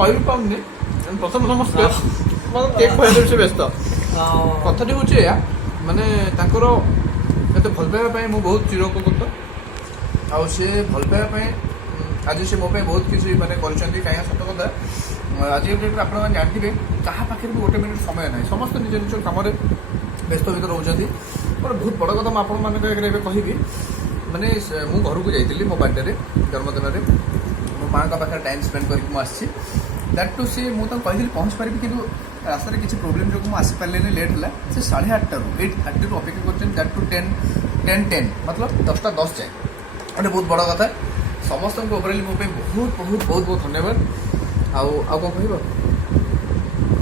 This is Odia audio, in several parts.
କହିବି ପାରୁନି ପ୍ରଥମ ସମସ୍ତେ କେକ୍ ଖୁଆଇଦେବି ସେ ବ୍ୟସ୍ତ କଥାଟି ହେଉଛି ଏଇଆ ମାନେ ତାଙ୍କର ଏତେ ଭଲ ପାଇବା ପାଇଁ ମୁଁ ବହୁତ ଚିରୋପକୃତ ଆଉ ସେ ଭଲ ପାଇବା ପାଇଁ ଆଜି ସେ ମୋ ପାଇଁ ବହୁତ କିଛି ମାନେ କରିଛନ୍ତି କାହିଁକି ସତ କଥା ଆଜିକା ଡେଟ୍ରେ ଆପଣମାନେ ଜାଣିଥିବେ କାହା ପାଖରେ ବି ଗୋଟେ ମିନିଟ୍ ସମୟ ନାହିଁ ସମସ୍ତେ ନିଜ ନିଜ କାମରେ ବ୍ୟସ୍ତ ଭିତରେ ରହୁଛନ୍ତି ଗୋଟେ ବହୁତ ବଡ଼ କଥା ମୁଁ ଆପଣମାନଙ୍କ ଆଗରେ ଏବେ କହିବି ମାନେ ମୁଁ ଘରକୁ ଯାଇଥିଲି ମୋ ବାର୍ଥଡେରେ ଜନ୍ମଦିନରେ ମୋ ମାଆଙ୍କ ପାଖରେ ଟାଇମ୍ ସ୍ପେଣ୍ଡ କରିକି ମୁଁ ଆସିଛି ଦ୍ୟାଟ୍ ଟୁ ସେ ମୁଁ ତାଙ୍କୁ କହିଥିଲି ପହଞ୍ଚି ପାରିବି କିନ୍ତୁ ରାସ୍ତାରେ କିଛି ପ୍ରୋବ୍ଲେମ୍ ଯୋଗୁଁ ମୁଁ ଆସିପାରିଲିନି ଲେଟ୍ ହେଲା ସେ 8:30ରୁ 8:30ରୁ ଅପେକ୍ଷା କରିଛନ୍ତି ଦ୍ୟାଟ୍ ଟୁ 10 ମତଲବ 10:10 ଯାଏ ଗୋଟେ ବହୁତ ବଡ଼ କଥା ସମସ୍ତଙ୍କୁ ଓଭରାଲି ମୋ ପାଇଁ ବହୁତ ବହୁତ ବହୁତ ବହୁତ ଧନ୍ୟବାଦ ଆଉ କ'ଣ କହିବ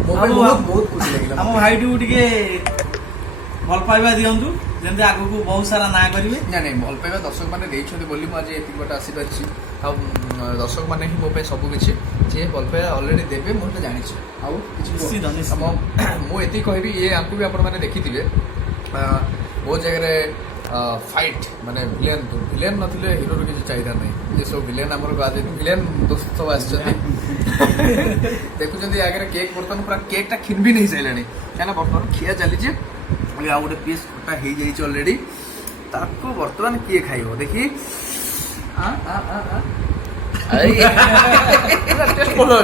ମୋ ପାଇଁ ବହୁତ ଖୁସି ଲାଗିଲା ଆମ ଭାଇଟିକୁ ଟିକେ ଭଲ ପାଇବା ଦିଅନ୍ତୁ ଯେମିତି ଆଗକୁ ବହୁତ ସାରା ନାଁ କରିବେ ନାଇଁ ଭଲ ପାଇବା ଦର୍ଶକମାନେ ଦେଇଛନ୍ତି ବୋଲି ମୁଁ ଆଜି ଏତିକି ବାଟ ଆସିପାରିଛି ଆଉ ଦର୍ଶକମାନେ ହିଁ ମୋ ପାଇଁ ସବୁ କିଛି ଯିଏ ଭଲ ପାଇବା ଅଲରେଡ଼ି ଦେବେ ମୁଁ ତ ଜାଣିଛି ଆଉ କିଛି ମୁଁ ଏତିକି କହିବି ଇଏ ଆଙ୍କୁ ବି ଆପଣମାନେ ଦେଖିଥିବେ ବହୁତ ଜାଗାରେ फाइट माने विलेन नथिले हिरो किसी चाहिदा नहीं ये सब विलेन हमर बाद विलेन दोस्त सब आछथि देखुछथि आगे केक बर्तन पूरा केक ता खिन भी नहीं सैलानी काना बर्तन खिया चली जे आ गोटे पीस खटा हे जाई छ ऑलरेडी ताको बर्तमान किए खाइबो देखि आ आ आ आ आई टेस्ट बोलो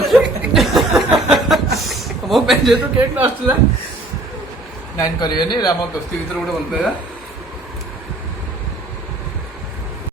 मो पे जे तो केक नस्तिला नाइन करिवे नहीं राम दोस्ती भीतर गोटे बोल पाएगा